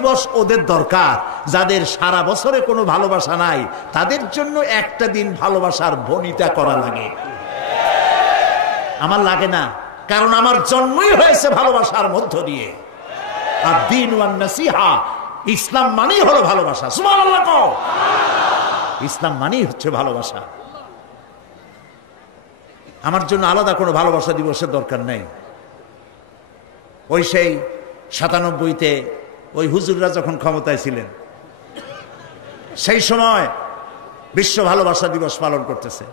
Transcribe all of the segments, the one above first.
দিবস ওদের দরকার, যাদের সারা বছরে কোনো ভালোবাসা নাই তাদের জন্য একটা দিন ভালোবাসার বনিতা করা লাগে। আমার লাগে না, কারণ আমার জন্মই হয়েছে ভালোবাসার মধ্য দিয়ে। আর দ্বীন ওয়ান নাসিহা, ইসলাম মানেই হলো ভালোবাসা। সুবহানাল্লাহ কও। ইসলাম মানেই হচ্ছে ভালোবাসা। আমার জন্য আলাদা কোনো ভালোবাসা দিবসের দরকার নেই। ওই সেই 97-তে ওই হুজুররা যখন ক্ষমতায় ছিলেন সেই সময় বিশ্ব ভালোবাসা দিবস পালন করতেছে।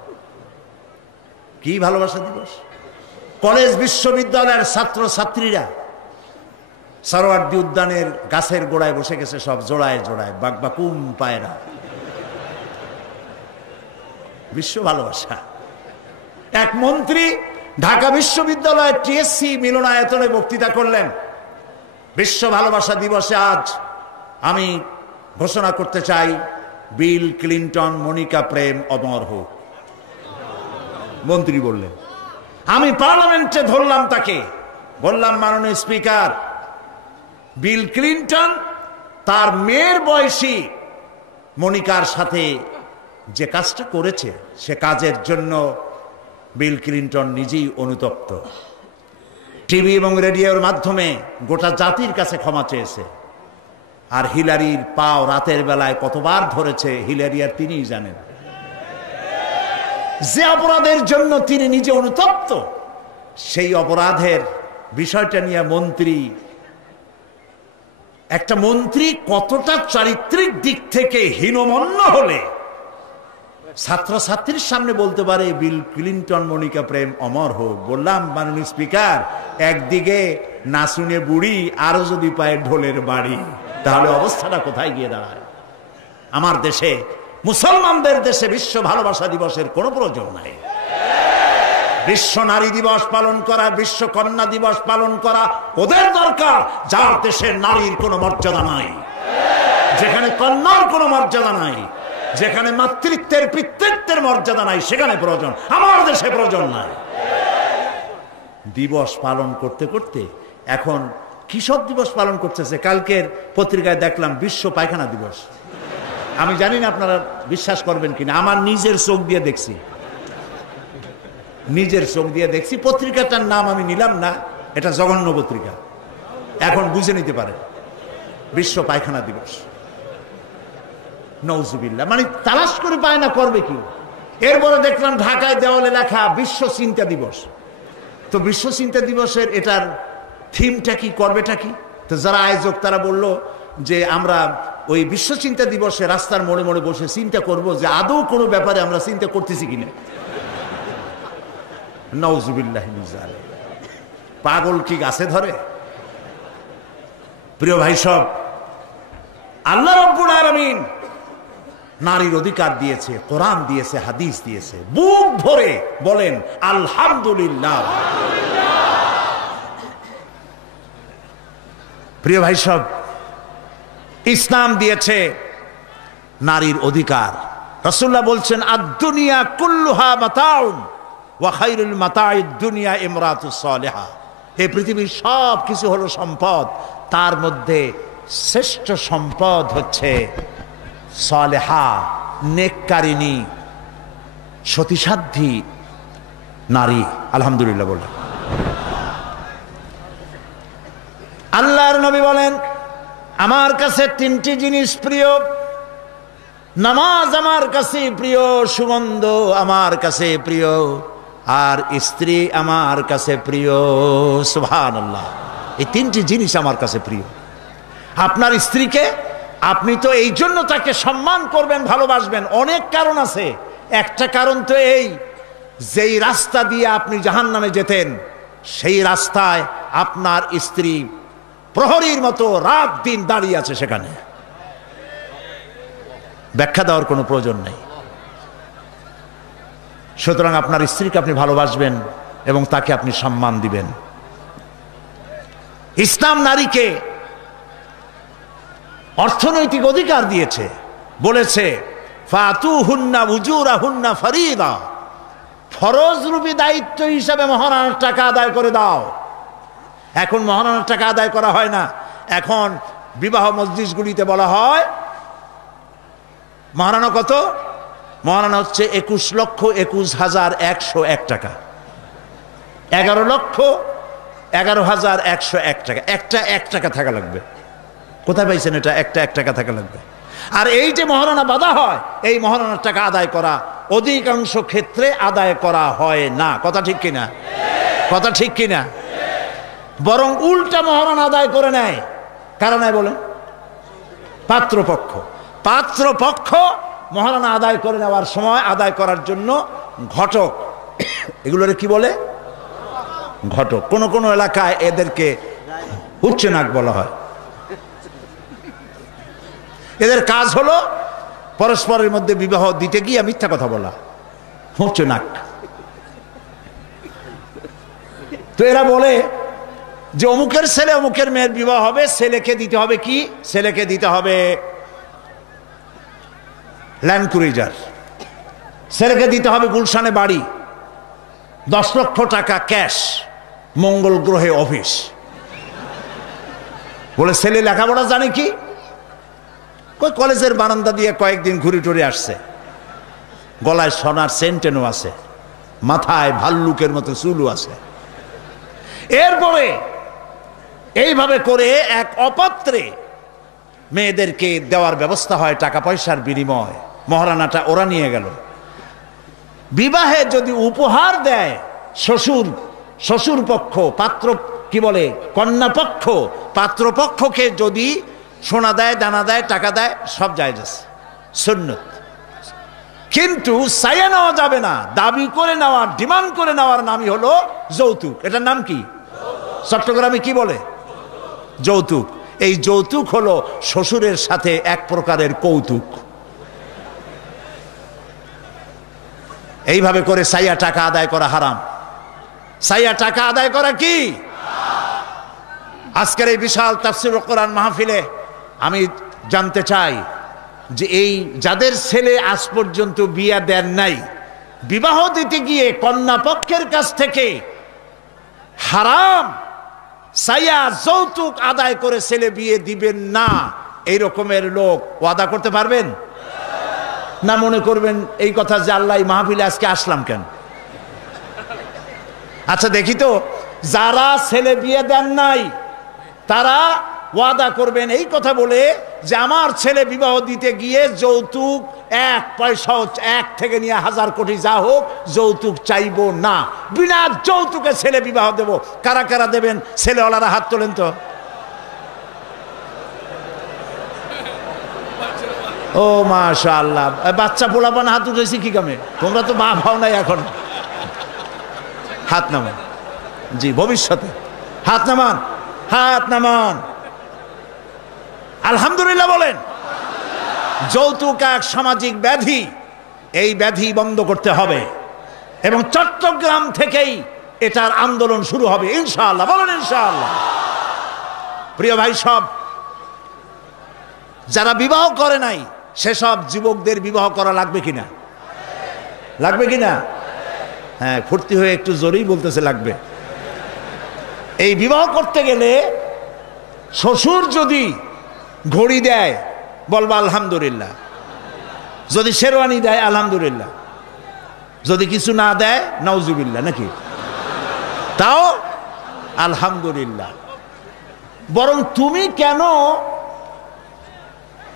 কি ভালোবাসা দিবস? কলেজ বিশ্ববিদ্যালয়ের ছাত্র ছাত্রীরা সরোয়ার্দী উদ্যানের গাছের গোড়ায় বসে গেছে, সব জোড়ায় জোড়ায় বাকবাকুম পায়রা। বিশ্ব ভালোবাসা। এক মন্ত্রী ঢাকা বিশ্ববিদ্যালয়ের টিএসসি মিলনায়তনে বক্তৃতা করলেন, বিশ্ব ভালোবাসা দিবসে আজ আমি ঘোষণা করতে চাই বিল ক্লিনটন মনিকা প্রেম অমর হোক। মন্ত্রী বললেন। আমি পার্লামেন্টে ধরলাম তাকে, বললাম মাননীয় স্পিকার, বিল ক্লিনটন তার মেয়ের বয়সী মনিকার সাথে যে কাজটা করেছে সে কাজের জন্য বিল ক্লিনটন নিজেই অনুতপ্ত। টিভি এবং রেডিওর মাধ্যমে গোটা জাতির কাছে ক্ষমা চেয়েছে। আর হিলারির পাও রাতের বেলায় কতবার ধরেছে হিলারি আর তিনিই জানেন। যে অপরাধের জন্য তিনি নিজে অনুতপ্ত, সেই অপরাধের বিষয়টা নিয়ে একটা মন্ত্রী কতটা চারিত্রিক দিক থেকে হীনমন্য হলে ছাত্রছাত্রীর সামনে বলতে পারে বিল ক্লিনটন মনিকা প্রেম অমর হোক। বললাম মাননীয় স্পিকার, একদিকে নাচুনে বুড়ি, আরো যদি পায় ঢোলের বাড়ি, তাহলে অবস্থাটা কোথায় গিয়ে দাঁড়ায়? আমার দেশে, মুসলমানদের দেশে বিশ্ব ভালোবাসা দিবসের কোনো প্রয়োজন নাই। বিশ্ব নারী দিবস পালন করা, বিশ্ব কন্যা দিবস পালন করা ওদের দরকার যার দেশে নারীর কোনো মর্যাদা নাই, যেখানে কন্যার কোনো মর্যাদা নাই, যেখানে মাতৃত্বের পিতৃত্বের মর্যাদা নাই, সেখানে প্রয়োজন। আমার দেশে প্রয়োজন নাই। দিবস পালন করতে করতে এখন কিসব দিবস পালন করতেছে। কালকের পত্রিকায় দেখলাম বিশ্ব পায়খানা দিবস। আমি জানি না আপনারা বিশ্বাস করবেন কিনা, আমার নিজের চোখ দিয়ে দেখছি, নিজের চোখ দিয়ে দেখছি। পত্রিকাটার নাম আমি নিলাম না, এটা জঘন্য পত্রিকা, এখন বুঝে নিতে পারে। বিশ্ব পায়খানা দিবস, নওজুবিল্লাহ, মানে তালাশ করে পায় না, করবে কি? এরপরে দেখলাম ঢাকায় দেওয়ালে লেখা বিশ্ব চিন্তা দিবস। তো বিশ্ব চিন্তা দিবসের এটার থিমটা কি, করবেটা কি? তো যারা আয়োজক তারা বলল যে আমরা ওই বিশ্ব চিন্তা দিবসে রাস্তার মোড়ে মোড়ে বসে চিন্তা করব যে আদৌ কোনো ব্যাপারে আমরা চিন্তা করতেছি কিনা। নওজুবিল্লাহ, পাগল কি গাছে ধরে? প্রিয় ভাই সব, আল্লাহ রাব্বুল আলামিন নারীর অধিকার দিয়েছে, কোরআন দিয়েছে, হাদিস দিয়েছে। বুক ভরে বলেন আলহামদুলিল্লাহ। প্রিয় ভাই সব, ইসলাম দিয়েছে নারীর অধিকার। রাসূলুল্লাহ বলছেন আদ-দুনিয়া কুল্লুহা মাতাউন ওয়া খায়রুল মাতাইদ দুনিয়া ইমরাতুস সালিহা। এই পৃথিবীর সব কিছু হলো সম্পদ, তার মধ্যে শ্রেষ্ঠ সম্পদ হচ্ছে সালেহা, নেককারিনী, সতীসাধ্বী নারী। আলহামদুলিল্লাহ বলেন। আল্লাহর নবী বলেন আমার কাছে তিনটি জিনিস প্রিয়, নামাজ আমার কাছে প্রিয়, সুগন্ধ আমার কাছে প্রিয়, আর স্ত্রী আমার কাছে প্রিয়। সুবহানাল্লাহ, এই তিনটি জিনিস আমার কাছে প্রিয়। আপনার স্ত্রীকে আপনি তো এই জন্য তাকে সম্মান করবেন, ভালোবাসবেন, অনেক কারণ আছে। একটা কারণ তো এই, যেই রাস্তা দিয়ে আপনি জাহান্নামে যেতেন সেই রাস্তায় আপনার স্ত্রী প্রহরীর মতো রাত দিন দাঁড়িয়ে আছে, সেখানে ব্যাখ্যা দেওয়ার কোনো প্রয়োজন নেই। সুতরাং আপনার স্ত্রীকে আপনি ভালোবাসবেন এবং তাকে আপনি সম্মান দিবেন। ইসলাম নারীকে অর্থনৈতিক অধিকার দিয়েছে, বলেছে ফাতুহুন্না উজুরাহুন্না ফরিদা, ফরজরূপী দায়িত্ব হিসাবে মহারণার টাকা আদায় করে দাও। এখন মহারণার টাকা আদায় করা হয় না, এখন বিবাহ মজলিসগুলিতে বলা হয় মহারণা কত? মহারণা হচ্ছে 21,21,101 টাকা, 11,11,101 টাকা। একটা 1 টাকা থাকা লাগবে। কোথায় পাইছেন এটা? একটা 1 টাকা থাকা লাগবে। আর এই যে মহারণা বাঁধা হয়, এই মহারণার টাকা আদায় করা অধিকাংশ ক্ষেত্রে আদায় করা হয় না। কথা ঠিক কিনা? কথা ঠিক কিনা? বরং উল্টা মহারণা আদায় করে নেয়। কারণ বলেন পাত্রপক্ষ। পাত্রপক্ষ মহারণা আদায় করে নেওয়ার সময় আদায় করার জন্য ঘটক, এগুলোরে কি বলে? ঘটক। কোন কোন এলাকায় এদেরকে উচ্চনাক বলা হয়। এদের কাজ হলো পরস্পরের মধ্যে বিবাহ দিতে গিয়ে মিথ্যা কথা বলা, উচ্চনাক। তো এরা বলে যে অমুকের ছেলে অমুকের মেয়ের বিবাহ হবে, ছেলেকে দিতে হবে কি? ছেলেকে দিতে হবে ল্যান্ড ক্রুইজার, ছেলেকে দিতে হবে গুলশানে বাড়ি, 10 লক্ষ টাকা ক্যাশ, মঙ্গল গ্রহে অফিস। বলে ছেলে লেখাপড়া জানে কি? কলেজের বারান্দা দিয়ে কয়েকদিন ঘুরে টুরে আসছে, গলায় সোনার সেন্টেনও আছে, মাথায় ভাল্লুকের মতো চুলও আছে। এরপরে এইভাবে করে এক অপাত্রে মেয়েদেরকে দেওয়ার ব্যবস্থা হয় টাকা পয়সার বিনিময়। মহারানাটা ওরা নিয়ে গেল। বিবাহে যদি উপহার দেয় শ্বশুর পক্ষ, পাত্র কি বলে কন্যা পক্ষ, পাত্রপক্ষকে যদি সোনা দেয়, দানা দেয়, টাকা দেয়, সব জায়েজ আছে, সুন্নত। কিন্তু চাইয়া নেওয়া যাবে না। দাবি করে নেওয়া, ডিমান্ড করে নেওয়ার নামই হলো যৌতুক। এটার নাম কি? চট্টগ্রামে কি বলে? যৌতুক। এই যৌতুক হলো শ্বশুরের সাথে এক প্রকারের কৌতুক। এইভাবে করে চাইয়া টাকা আদায় করা হারাম। চাইয়া টাকা আদায় করা কি? আজকের এই বিশাল তাফসীরুল কোরআন মাহফিলে আমি জানতে চাই যে এই যাদের ছেলে আজ পর্যন্ত বিয়ে দেন নাই, বিবাহ দিতে গিয়ে কন্যা পক্ষের কাছ থেকে হারাম চাইয়া যৌতুক আদায় করে ছেলে বিয়ে দিবেন না, এই রকমের লোক ওয়াদা করতে পারবেন না? মনে করবেন এই কথা যে আল্লাহ মাহফিলে আজকে আসলাম কেন? আচ্ছা দেখি তো, যারা ছেলে বিয়ে দেন নাই তারা ওয়াদা করবেন এই কথা বলে যে আমার ছেলে বিবাহ দিতে গিয়ে যৌতুক 1 পয়সাও, 1 থেকে নিয়ে 1000 কোটি যা হোক, যৌতুক চাইবো না, বিনা যৌতুকে ছেলে বিবাহ দেব। কারা কারা দেবেন? ছেলেওয়ালারা হাত তোলেন তো। ও মাশাআল্লাহ, বাচ্চা পোলাপান হাত উঠেছি কি কামে? তোমরা তো মা ভাও নাই এখন। হাত নামান। জি, ভবিষ্যতে হাত নামান, হাত নামান। আলহামদুলিল্লাহ বলেন। যৌতুক এক সামাজিক ব্যাধি, এই ব্যাধি বন্ধ করতে হবে এবং চট্টগ্রাম থেকেই এটার আন্দোলন শুরু হবে ইনশাআল্লাহ। বলেন ইনশাআল্লাহ। প্রিয় ভাই, সব যারা বিবাহ করে নাই সেসব যুবকদের বিবাহ করা লাগবে কিনা? লাগবে কিনা? হ্যাঁ, ফুর্তি হয়ে একটু জোরেই বলতেছে লাগবে। এই বিবাহ করতে গেলে শ্বশুর যদি ঘড়ি দেয় বলবা আলহামদুলিল্লাহ, যদি শেরওয়ানি দেয় আলহামদুলিল্লাহ, যদি কিছু না দেয় নাউজুবিল্লাহ, নাকি? তাও আলহামদুলিল্লাহ। বরং তুমি কেন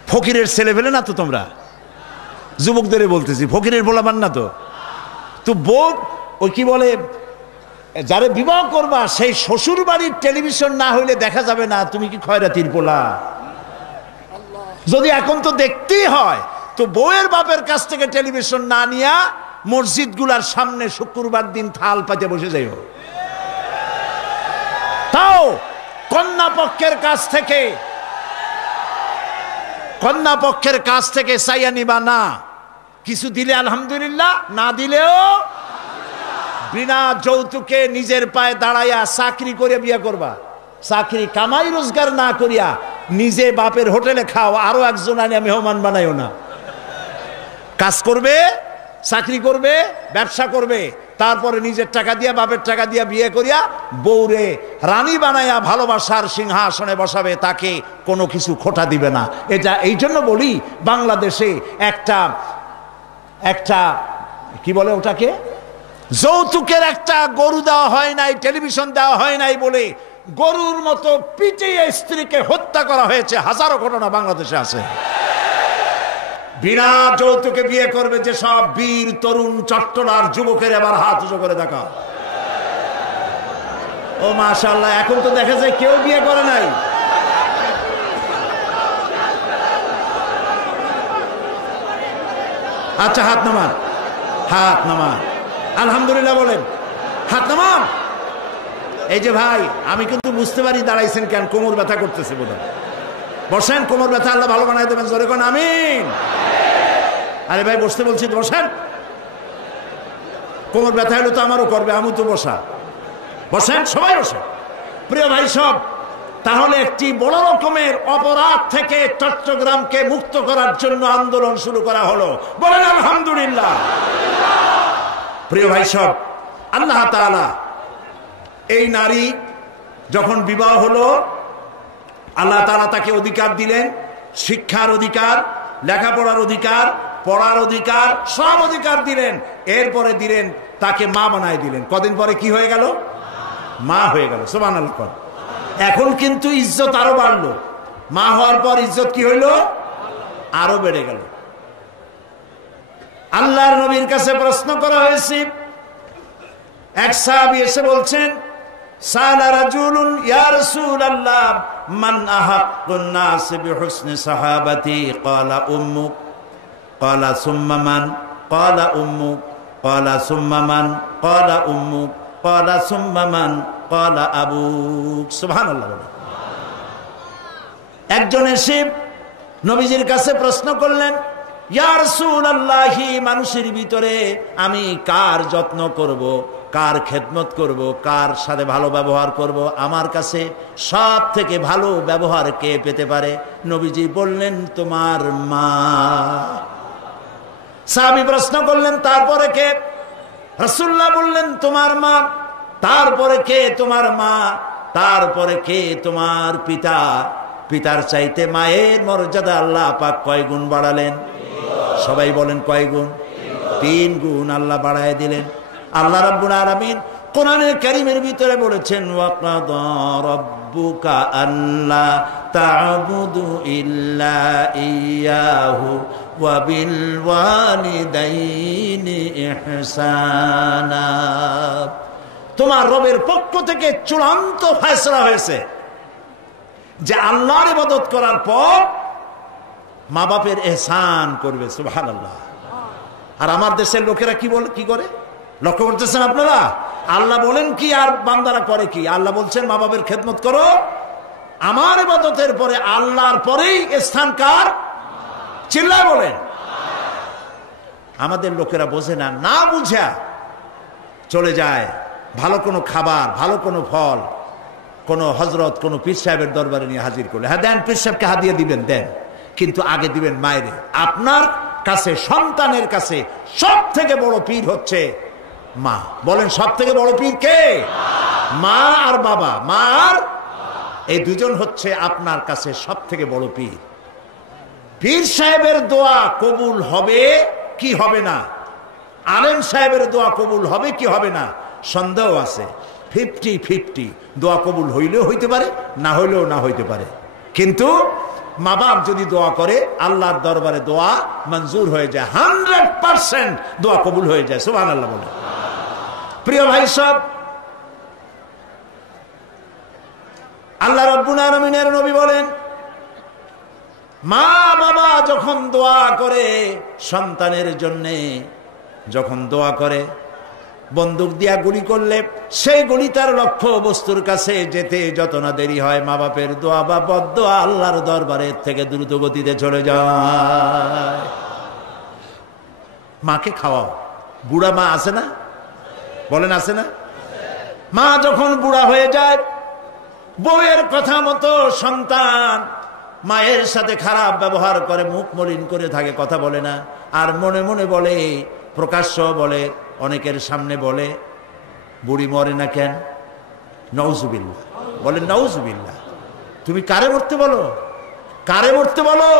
ফকিরের ছেলে ফেলে না তো? তোমরা যুবকদের বলতেছি, ফকিরের বলাবান না তো। তো বউ ওই কি বলে, যারে বিবাহ করবা সেই শ্বশুর বাড়ির টেলিভিশন না হইলে দেখা যাবে না তুমি কি খয়রাতির পোলা। যদি এখন তো দেখতেই হয়, তো বউয়ের বাপের কাছ থেকে টেলিভিশন না নিয়া মসজিদ গুলার সামনে শুক্রবার দিন থাল পাতে বসে যাইও। তাও কন্যা পক্ষের কাছ থেকে চাইয়া নিবা না। কিছু দিলে আলহামদুলিল্লাহ, না দিলেও বিনা যৌতুকে নিজের পায়ে দাঁড়াইয়া চাকরি করে বিয়ে করবা। চাকরি কামাই রোজগার না করিয়া নিজে বাপের হোটেলে খাও, আরো একজন আনিয়া মেহমান বানাইও না। কাজ করবে, চাকরি করবে, ব্যবসা করবে, তারপরে নিজের টাকা দিয়া বাপের টাকা দিয়া বিয়ে করিয়া বউরে রানী বানাইয়া ভালোবাসার সিংহাসনে বসাবে, তাকে কোনো কিছু খোটা দিবে না। এটা এই জন্য বলি বাংলাদেশে একটা কি বলে ওটাকে, যৌতুকের একটা গরু দেওয়া হয় নাই, টেলিভিশন দেওয়া হয় নাই বলে গরুর মতো পিটিয়ে স্ত্রীকে হত্যা করা হয়েছে। হাজারো ঘটনা বাংলাদেশে আছে। বিনা যৌতুকে বিয়ে করবে যে সব বীর তরুণ চট্টলার যুবকের এবার হাত উঁচু করে দেখা। ও মাশাআল্লাহ, এখন তো দেখা যায় কেউ বিয়ে করে নাই। আচ্ছা হাত নামান, হাত নামান, আলহামদুলিল্লাহ বলেন, হাত নামান। এই যে ভাই, আমি কিন্তু বুঝতে পারি দাঁড়াইছেন কেন, কোমর ব্যথা করতেছে বোধহয়। বসেন, কোমর ব্যথা আল্লাহ ভালো বানাই দেবেন, জোরে কোন আমিন। আরে ভাই বসতে বলছি, বসেন। কোমর ব্যথা হলো তো আমারও করবে, আমি তো বসা। বসেন, সবাই বসেন। প্রিয় ভাই সব, তাহলে একটি বড় রকমের অপরাধ থেকে চট্টগ্রামকে মুক্ত করার জন্য আন্দোলন শুরু করা হলো, বলেন আলহামদুলিল্লাহ। প্রিয় ভাই সব, আল্লাহ তাআলা এই নারী যখন বিবাহ হলো, আল্লাহ তাআলা তাকে অধিকার দিলেন, শিক্ষার অধিকার, লেখাপড়ার অধিকার, পড়ার অধিকার, সব অধিকার দিলেন। এরপরে দিলেন তাকে মা বানায় দিলেন। কদিন পরে কি হয়ে গেল? মা হয়ে গেল। সুবহানাল্লাহ। এখন কিন্তু ইজ্জত আরো বাড়লো। মা হওয়ার পর ইজ্জত কি হইল? আরো বেড়ে গেল। আল্লাহর নবীর কাছে প্রশ্ন করা হয়েছে। এক সাহাবী এসে বলছেন, সালা রাজুলুন ইয়া রাসূলুল্লাহ মান আহাক্কুন নাস বিহুসনি সাহাবাতি ক্বালা উম্মুক ক্বালা সুম্মা মান ক্বালা উম্মুক ক্বালা সুম্মা মান ক্বালা উম্মুক ক্বালা সুম্মা মান ক্বালা আবুক। সুবহানাল্লাহ। একজন এসে নবীজির কাছে প্রশ্ন করলেন, ইয়া রাসূলুল্লাহ, মানুষের ভিতরে আমি কার যত্ন করব, কার খেদমত করব, কার সাথে ভালো ব্যবহার করব, আমার কাছে সব থেকে ভালো ব্যবহার কে পেতে পারে? নবীজি বললেন, তোমার মা। সাহাবী প্রশ্ন করলেন, তারপরে কে? রাসূলুল্লাহ বললেন, তোমার মা। তারপরে কে? তোমার মা। তারপরে কে? তোমার পিতা। পিতার চাইতে মায়ের মর্যাদা আল্লাহ পাক কয় গুণ বাড়ালেন? সবাই বলেন কয় গুণ? 3 গুণ আল্লাহ বাড়ায় দিলেন। আল্লাহ রাব্বুল আলামিন কোরআনের কারীমের ভিতরে বলেছেন, ওয়াকাদা রাব্বুকা আল্লা তা'বুদু ইল্লা ইয়াহু ওয়া বিল ওয়ালিদাইনি ইহসানা। তোমার রবের পক্ষ থেকে চূড়ান্ত ফয়সালা হয়েছে যে আল্লাহর ইবাদত করার পর মা বাপের ইহসান করবে। সুবহানাল্লাহ। আর আমার দেশের লোকেরা কি বলে, কি করে লক্ষ্য করতেছেন আপনারা? আল্লাহ বলেন কি আর বান্দারা করে কি? আল্লাহ বলছেন মা বাপের খেদমত করো। আমার ইবাদতের পরে আল্লাহর পরেই স্থান কার? চিল্লায় বলেন। আমাদের লোকেরা বোঝে না, না বুঝা চলে যায় ভালো কোনো খাবার, ভালো কোনো ফল কোনো হজরত, কোনো পীর সাহেবের দরবারে নিয়ে হাজির করলে, হ্যাঁ দেন, পীর সাহেবকে হাদিয়া দিবেন, দেন, কিন্তু আগে দিবেন মায়েরে। আপনার কাছে, সন্তানের কাছে সব থেকে বড় পীর হচ্ছে মা। বলেন সব থেকে বড় পীর কে? মা আর বাবা। মা আর এই দুজন হচ্ছে আপনার কাছে সব থেকে বড় পীর। পীর সাহেবের দোয়া কবুল হবে কি হবে না, আলেম সাহেবের দোয়া কবুল হবে কি হবে না, সন্দেহ আছে। 50-50, দোয়া কবুল হইলেও হইতে পারে, না হইলেও না হইতে পারে। কিন্তু মা বাপ যদি দোয়া করে, আল্লাহর দরবারে দোয়া মঞ্জুর হয়ে যায়, 100% দোয়া কবুল হয়ে যায়। সুবহানাল্লাহ বলে। প্রিয় ভাই সব, আল্লাহ রাব্বুল আলামিনের নবী বলেন, মা বাবা যখন দোয়া করে সন্তানের জন্যে, যখন দোয়া করে, বন্দুক দিয়া গুলি করলে সেই গুলি তার লক্ষ্য বস্তুর কাছে যেতে যত না দেরি হয়, মা বাপের দোয়া বা বদদোয়া আল্লাহর দরবারের থেকে দ্রুত গতিতে চলে যায়। মাকে খাওয়াও। বুড়া মা আছে না? বলেন আছে না? মা যখন বুড়া হয়ে যায়, বউয়ের কথা মতো সন্তান মায়ের সাথে খারাপ ব্যবহার করে, মুখ মলিন করে থাকে, কথা বলে না, আর মনে মনে বলে, প্রকাশ্য বলে, অনেকের সামনে বলে বুড়ি মরে না কেন? নাউজুবিল্লাহ, বলে নাউজুবিল্লাহ। তুমি কারে মরতে বলো? কারে মরতে বলো?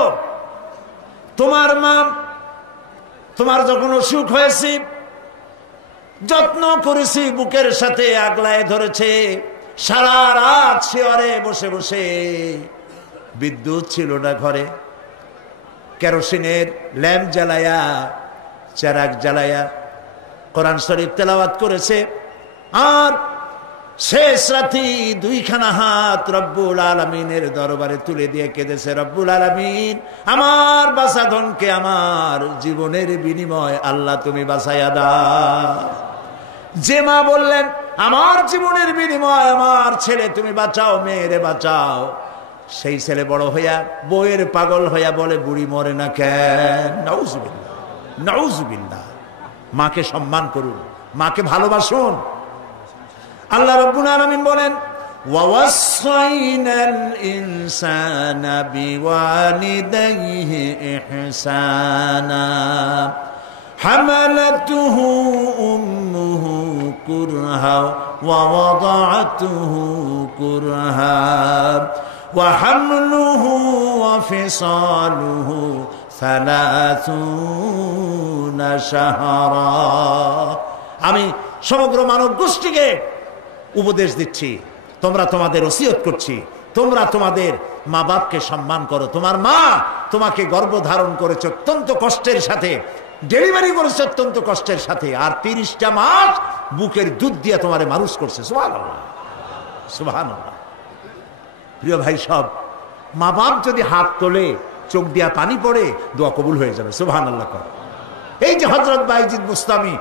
তোমার মা তোমার যখন অসুখ হয়েছে, যত্ন করেছি, বুকের সাথে আগলায় ধরেছে, সারা রাত শিয়রে বসে বসে, বিদ্যুৎ ছিল না ঘরে, কেরোসিনের ল্যাম্প জ্বালায়া, চেরাগ জ্বালায়া কোরআন শরীফ তেলাওয়াত করেছে। আর শেষ রাতি দুইখানা হাত রব্বুল আলামিনের দরবারে তুলে দিয়ে কেঁদেছে, রব্বুল আলামিন, আমার বাঁচাধনকে আমার জীবনের বিনিময় আল্লাহ তুমি বাঁচাইয়া দাও। যে মা বললেন আমার জীবনের বিনিময় আমার ছেলে তুমি বাঁচাও, মেয়েরে বাঁচাও, সেই ছেলে বড় হইয়া বউয়ের পাগল হইয়া বলে বুড়ি মরে না কেন? নাউজুবিল্লাহ, নাউজুবিল্লাহ। মাকে সম্মান করুন, মাকে ভালোবাসুন। আল্লাহ রাব্বুল আলামিন বলেন ওয়াওয়াসাইনাল ইনসানা বিওয়ালিদাইহি ইহসানা হামালাতুহু উম্মুহু কুরহা ওয়া ওয়াদাআতুহু কুরহা ওয়া হামলুহু ওয়া ফিসালুহু 30 শাহরা। আমি সমগ্র মানব গোষ্ঠীকে উপদেশ দিচ্ছি, তোমরা তোমাদের ওসিয়ত করছি, তোমরা তোমাদের মা বাপকে সম্মান করো। তোমার মা তোমাকে গর্ভধারণ করেছে অত্যন্ত কষ্টের সাথে, ডেলিভারি করেছে অত্যন্ত কষ্টের সাথে, আর 30টা মাস বুকের দুধ দিয়ে তোমারে মানুষ করছে। সুবহানাল্লাহ, সুবহানাল্লাহ। প্রিয় ভাই সব, মা বাপ যদি হাত তোলে, চোখ দিয়া পানি পড়ে, দোয়া কবুল হয়ে যাবে। সুবহানাল্লাহ। এই যে হযরত বাইজিদ বুস্তামি